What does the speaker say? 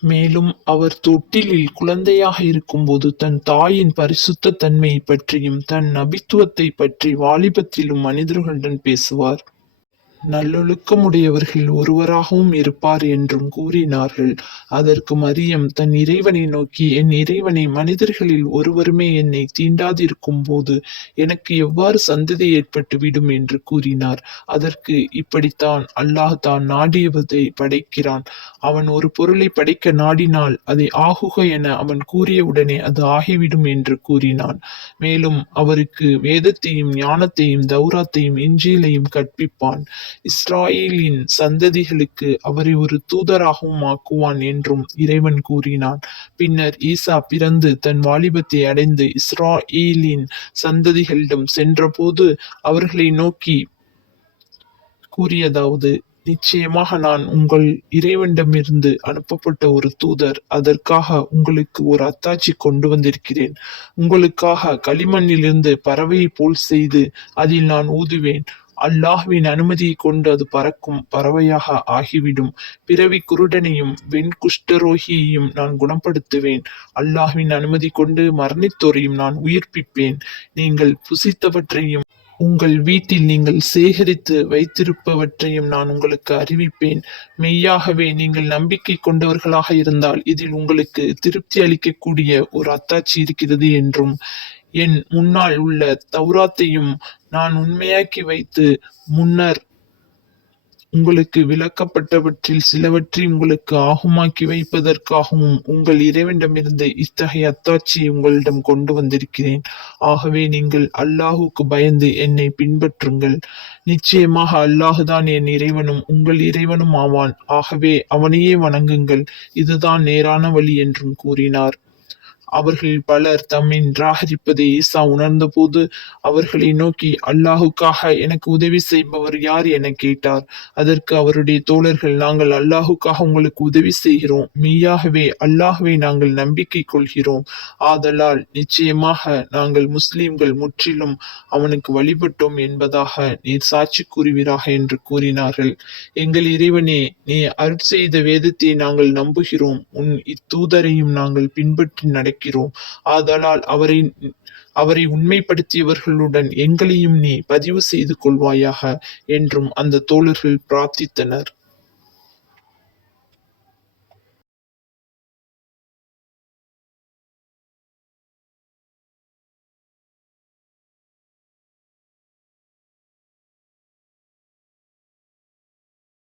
மேலும் அவர் தொட்டிலில் குழந்தையாக இருக்கும்போது தன் தாயின் பரிசுத்த தன்மையைப் பற்றியும் தன் நபித்துவத்தை பற்றி வாலிபத்திலும் மனிதர்களுடன் பேசுவார். நல்லொழுக்கமுடையவர்கள் ஒருவராகவும் இருப்பார் என்றும் கூறினார்கள். அதற்கு மரியம் தன் இறைவனை நோக்கி என் இறைவனை மனிதர்களில் ஒருவருமே என்னை தீண்டாதிருக்கும் போது எனக்கு எவ்வாறு சந்ததி ஏற்பட்டுவிடும்? என்று கூறினார். அதற்கு இப்படித்தான் அல்லாஹ் தான் நாடியவதை படைக்கிறான். அவன் ஒரு பொருளை படைக்க நாடினால் அதை ஆகுக என அவன் கூறியவுடனே அது ஆகிவிடும் என்று கூறினான். மேலும் அவருக்கு வேதத்தையும் ஞானத்தையும் தௌராத்தையும் இஞ்சியிலையும் கற்பிப்பான். இஸ்ராயேலின் சந்ததிகளுக்கு அவரை ஒரு தூதராகவும் ஆக்குவான் என்றும் இறைவன் கூறினான். பின்னர் ஈசா பிறந்து தன் வாலிபத்தை அடைந்து இஸ்ராயேலின் சந்ததிகளிடம் சென்றபோது அவர்களை நோக்கி கூறியதாவது நிச்சயமாக நான் உங்கள் இறைவனிடமிருந்து அனுப்பப்பட்ட ஒரு தூதர் அதற்காக உங்களுக்கு ஒரு அத்தாட்சி கொண்டு வந்திருக்கிறேன். உங்களுக்காக களிமண்ணிலிருந்து பறவையை போல் செய்து அதில் நான் ஊதுவேன். அல்லாஹ்வின் அனுமதியை கொண்டு அது பறக்கும் பறவையாக ஆகிவிடும். பிறவி குருடனையும் வெண் குஷ்டரோகியையும் நான் குணப்படுத்துவேன். அல்லாஹ்வின் அனுமதி கொண்டு மரணித்தோரையும் நான் உயிர்ப்பிப்பேன். நீங்கள் புசித்தவற்றையும் உங்கள் வீட்டில் நீங்கள் சேகரித்து வைத்திருப்பவற்றையும் நான் உங்களுக்கு அறிவிப்பேன். மெய்யாகவே நீங்கள் நம்பிக்கை கொண்டவர்களாக இருந்தால் இதில் உங்களுக்கு திருப்தி அளிக்கக்கூடிய ஒரு அத்தாட்சி இருக்கிறது என்றும் என் முன்னால் உள்ள தௌராத்தையும் நான் உண்மையாக்கி வைத்து முன்னர் உங்களுக்கு விளக்கப்பட்டவற்றில் சிலவற்றை உங்களுக்கு ஆகுமாக்கி வைப்பதற்காகவும் உங்கள் இறைவனிடமிருந்து இத்தகைய அத்தாட்சியை உங்களிடம் கொண்டு வந்திருக்கிறேன். ஆகவே நீங்கள் அல்லாஹுக்கு பயந்து என்னை பின்பற்றுங்கள். நிச்சயமாக அல்லாஹுதான் என் இறைவனும் உங்கள் இறைவனும் ஆவான். ஆகவே அவனையே வணங்குங்கள். இதுதான் நேரான வழி என்றும் கூறினார். அவர்கள் பலர் தம்மை நிராகரிப்பதை ஈசா உணர்ந்தபோது அவர்களை நோக்கி அல்லாஹுக்காக எனக்கு உதவி செய்பவர் யார்? என கேட்டார். அதற்கு அவருடைய தோழர்கள் நாங்கள் அல்லாஹுக்காக உங்களுக்கு உதவி செய்கிறோம். மெய்யாகவே அல்லாஹுவை நாங்கள் நம்பிக்கை கொள்கிறோம். ஆதலால் நிச்சயமாக நாங்கள் முஸ்லிம்கள் முற்றிலும் அவனுக்கு வழிபட்டோம் என்பதாக நீர் சாட்சி கூறுவீராக என்று கூறினார்கள். எங்கள் இறைவனே நீ அருட்செய்த வேதத்தை நாங்கள் நம்புகிறோம். உன் இத்தூதரையும் நாங்கள் பின்பற்றி இருக்கிறோம் ஆதலால் அவரை அவரை உண்மைப்படுத்தியவர்களுடன் எங்களையும் நீ பதிவு செய்து கொள்வாயாக என்றும் அந்த தோழர்கள் பிரார்த்தித்தனர்.